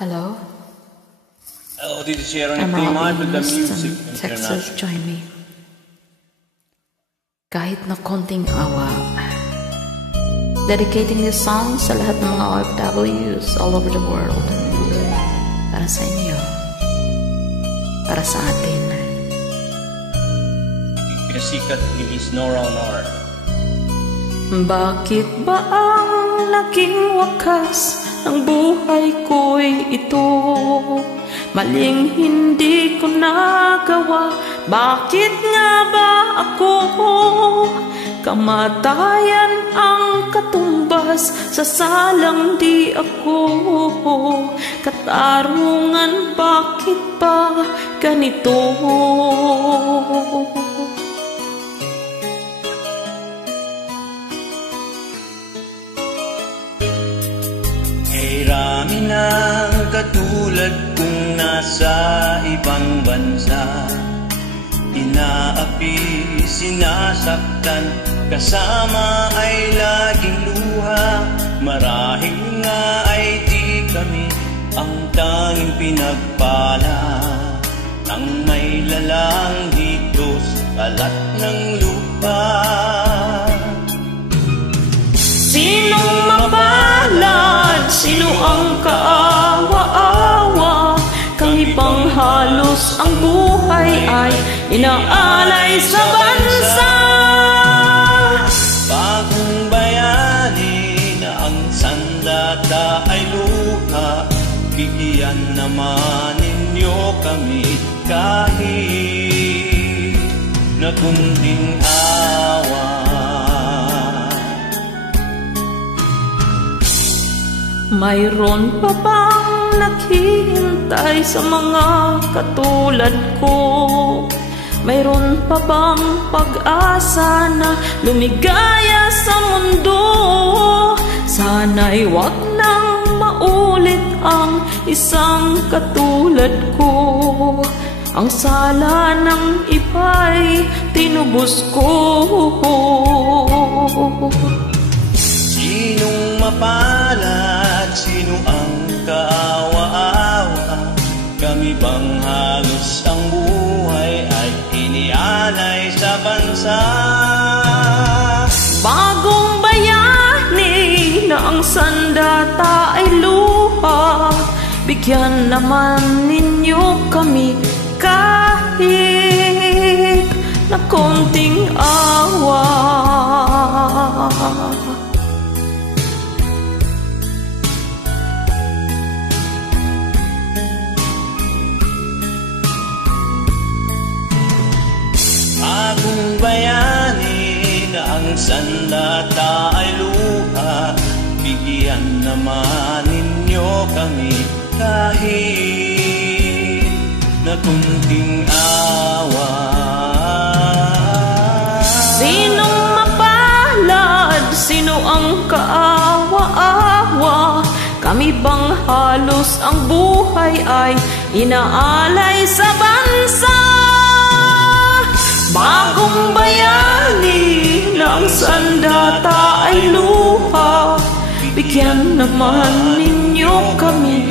Hello? Hello, this is Sharon I'm Timay with the Robin Music Houston, Texas. International. Join me. Kahit na konting awa. Dedicating this song sa lahat ng mga OFWs all over the world. Para sa inyo. Para sa atin. Pinasikat ni Miss Nora Honor. Bakit ba ang naging wakas ng buhay ko'y ito? Maling hindi ko nagawa. Bakit nga ba ako? Kamatayan ang katumbas, sasalang di ako. Katarungan, bakit ba ganito? Ay rami ng katulad kong nasa ibang bansa, inaapi, sinasaktan, kasama ay laging luha. Marahil nga ay di kami ang tanging pinagpala ng may lalang dito sa kalat ng lupa. Sinong mapalad? Sino ang kaawa-awa? Kang ibang halos ang buhay ay inaalay sa bansa. Bagong bayani na ang sandata ay luha, bigyan naman ninyo kami kahit na kunting awa. Mayroon pa bang naghihintay sa mga katulad ko? Mayroon pa bang pag-asa na lumigaya sa mundo? Sana'y wag nang maulit ang isang katulad ko. Ang sala ng iba'y tinubos ko. Sinong mapalad? Sino ang kaawa-awa? Kami bang halos ang buhay ay inialay sa bansa? Bagong bayani na ang sandata ay luha, bigyan naman ninyo kami kahit na konting awa. Bagong bayani na ang sandata ay luha, bigyan naman ninyo kami kahit na kunting awa. Sinong mapalad? Sino ang kaawa-awa? Kami bang halos ang buhay ay inaalay sa bansa? Bagong bayani na ang sandata ay luha, bigyan naman ninyo kami